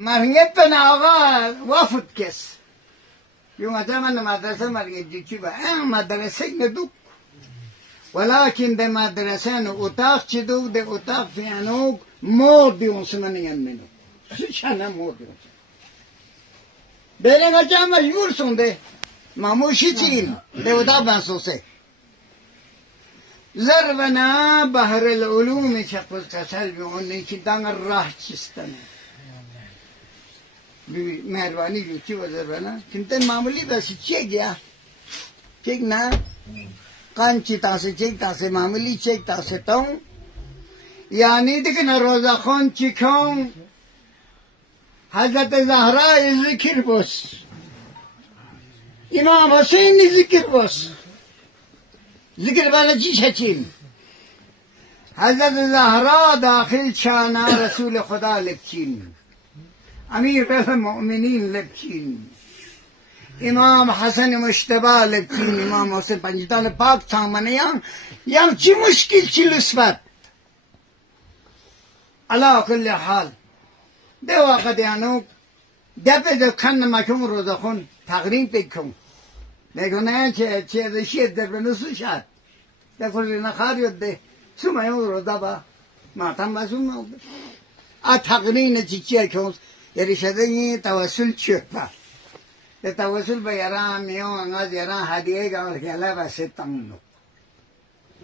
مرهنگتن آقا وافد کس یو مثلا مدرسه مرگی چی با مدرسه ندوک ولكن ده مدرسه نو اتاق چی دو ده اتاق فیانوک مور دیون سمنیان منو شانه مور دیون بیرنگا چه مجبور سونده ماموشی چیل ده اتاق بنسوسه ضربنا بحر العلوم چقوز کسل بیونه چی دانگ راه چیستنه مهربانی جو چی وزر بنا چنتن معمولی بس چیک یا چیک نا قانچی تاسه چیک تاسه معمولی چیک تاسه تون یعنی دیگه روزا خان چیکون حضرت زهرا ذکر بس امام حسین ذکر بس ذکر بنا چی شچین حضرت زهرا داخل شانا رسول خدا لبچین امیر المؤمنین لبچین امام حسن مشتبه لبچین امام حسن پنجتان پاک سامنه یم چی مشکل چی لسفت علا کل حال ده وقت یعنو دفع دو کن مکم روزا خون تقریب بکن نگونه چه رشید در بنسو شد ده کلی نخاریت ده سومه اون روزا با ماتم بسومه تقرین چیه کن یعنی شده این توسل چیپا ده توسل به یران میون انگاز یران هدیه گاور گله بسه تنگنو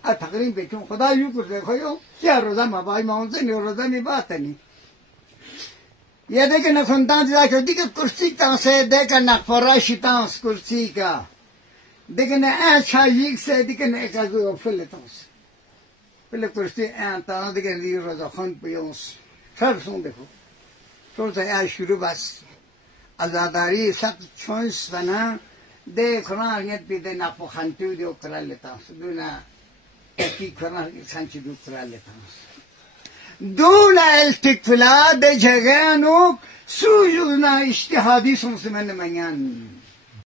تقرین بکن خدا یو کرده خویو چه روزا مبای مونزنی روزا می باتنی یه دیگه نخوندان دیده که دیگه کرسی تانسه دیگه نخفراشی تانس کرسی که دیگه نه این چاییک سه دیگه نه اکازو فل تانسه فل کرسی این تانس دیگه لی روزا خوند بیونس خرسون دیگه چون سه شروع بس ازاداری سخت چونس بنا ده کنار نیت بیده نپو خانتیو دیو کرال تانس دونا اکی کنار خانچی دیو کرال تانس دون التقفلا ده جگانو سوجونا اجتهادی سنسمن منیان